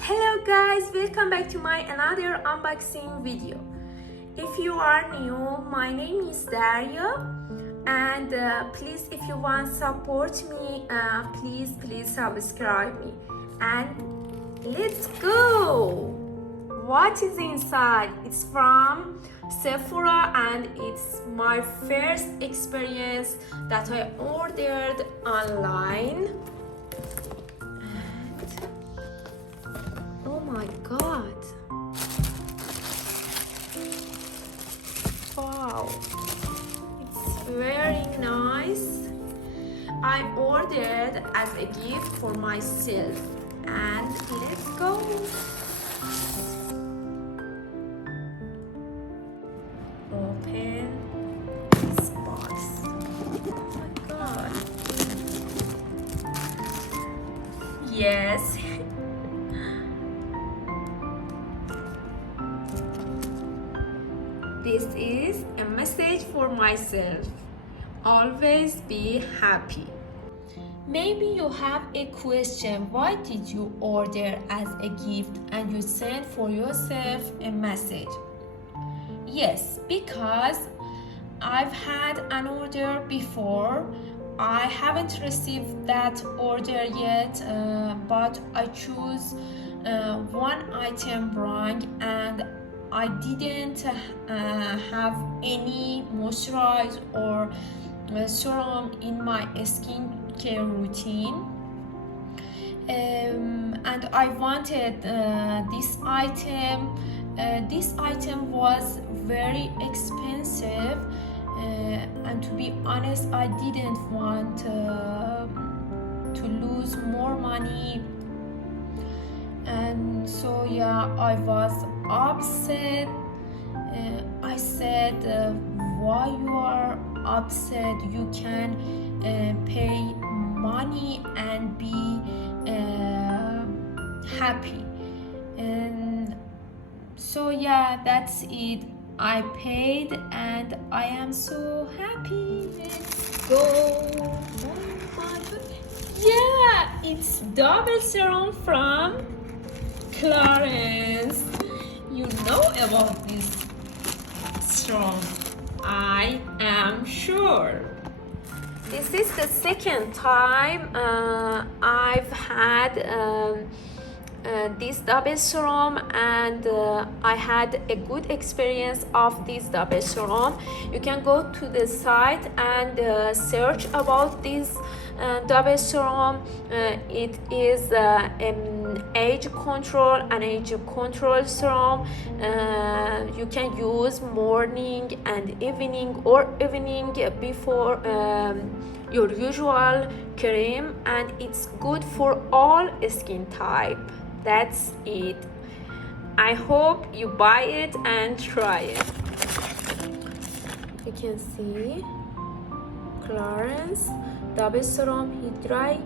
Hello guys, welcome back to my another unboxing video. If you are new, my name is Daria, and please, if you want support me, please subscribe me. And let's go. What is inside? It's from SEPHORA, and it's my first experience that I ordered online. Oh my god. Wow. It's very nice. I ordered as a gift for myself. And let's go. Open this box. Oh my god. Yes. This is a message for myself. Always be happy. Maybe you have a question, why did you order as a gift and you sent for yourself a message? Yes, because I've had an order before. I haven't received that order yet, but I choose one item wrong, and I didn't have any moisturizer or serum in my skincare routine, and I wanted this item. This item was very expensive, and to be honest, I didn't want to lose more money. And so yeah, I was upset. I said, why you are upset? You can pay money and be happy. And so yeah, that's it. I paid and I am so happy. Let's go. Oh my god. Yeah, it's double serum from CLARINS. You know about this serum, I am sure. This is the second time I've had this double serum, and I had a good experience of this double serum. You can go to the site and search about this double serum. It is an age control serum. You can use morning and evening, or evening before your usual cream, and it's good for all skin type. That's it. I hope you buy it and try it. You can see CLARINS double serum hydric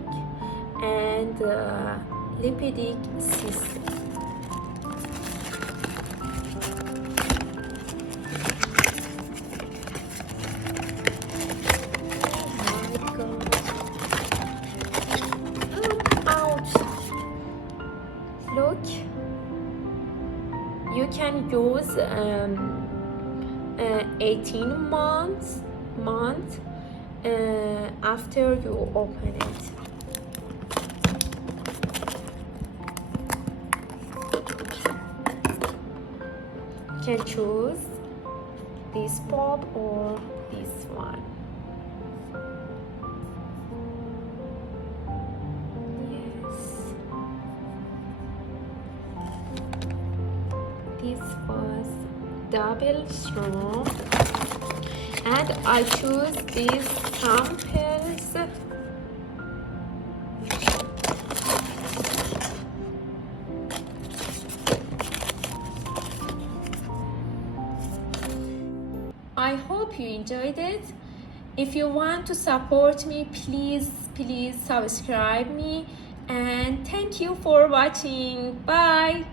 and lipidic system. Look, you can use 18 months after you open it. You can choose this pop or this one. This was double serum, and I choose these samples. I hope you enjoyed it. If you want to support me, please subscribe me, and thank you for watching. Bye.